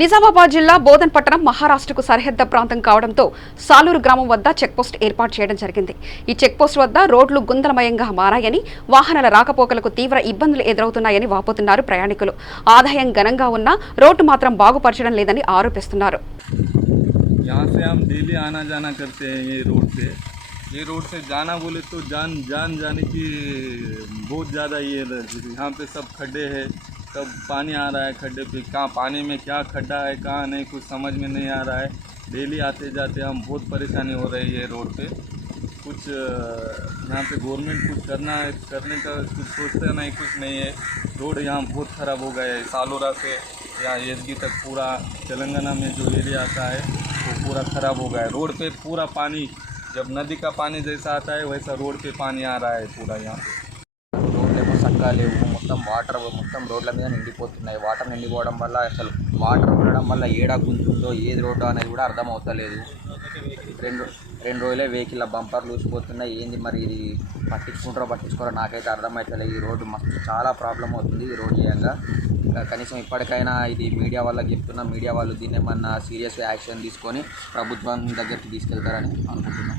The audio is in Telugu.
నిజామాబాద్ జిల్లా బోధన్ పట్టణం మహారాష్ట్రకు సరిహద్దు ప్రాంతం కావడంతో సాలూరు గ్రామం వద్ద చెక్పోస్ట్ ఏర్పాటు చేయడం జరిగింది. ఈ చెక్పోస్ట్ వద్ద రోడ్లు గుంతలమయంగా మారాయని, వాహనాల రాకపోకలకు తీవ్ర ఇబ్బందులు ఎదురవుతున్నాయని వాపోతున్నారు ప్రయాణికులు. ఆదాయం ఘనంగా ఉన్నా రోడ్డు మాత్రం బాగుపరచడం లేదని ఆరోపిస్తున్నారు. ये रोड से जाना बोले तो जान जाने की बहुत ज़्यादा ये यहाँ पे सब खड्डे हैं, सब पानी आ रहा है खड्डे पे, कहाँ पानी में क्या खड्डा है कहाँ नहीं कुछ समझ में नहीं आ रहा है। डेली आते जाते हम बहुत परेशानी हो रही है रोड पे। कुछ यहाँ पे गवर्नमेंट कुछ करने का कुछ सोचता नहीं, कुछ नहीं है। रोड यहाँ बहुत ख़राब हो गया है। सालोरा से यहाँ एसगी तक पूरा तेलंगाना में जो एरिया आता है वो पूरा ख़राब हो गया है। रोड पे पूरा पानी, जब नदी का पानी जैसा आता है वैसा रोड पे पानी आ रहा है पूरा। यहाँ రోడ్లేమో చక్కగా లేవు, మొత్తం వాటర్ మొత్తం రోడ్ల మీద నిండిపోతున్నాయి. వాటర్ నిండిపోవడం వల్ల అసలు వాటర్ ఉండడం వల్ల ఏడా గుంతుందో ఏది రోడ్డు అనేది కూడా అర్థం అవుతలేదు. రెండు రోజులే వెహికల్ బంపర్లు ఊసిపోతున్నాయి. ఏంది మరి ఇది పట్టించుకోరో నాకైతే అర్థమవుతలేదు. ఈ రోడ్డు మస్తు చాలా ప్రాబ్లం అవుతుంది ఈ రోడ్ చేయంగా. కనీసం ఇప్పటికైనా ఇది మీడియా వాళ్ళకి చెప్తున్నా, మీడియా వాళ్ళు దీన్ని ఏమన్నా సీరియస్గా యాక్షన్ తీసుకొని ప్రభుత్వం దగ్గరికి తీసుకెళ్తారని అనుకుంటున్నాం.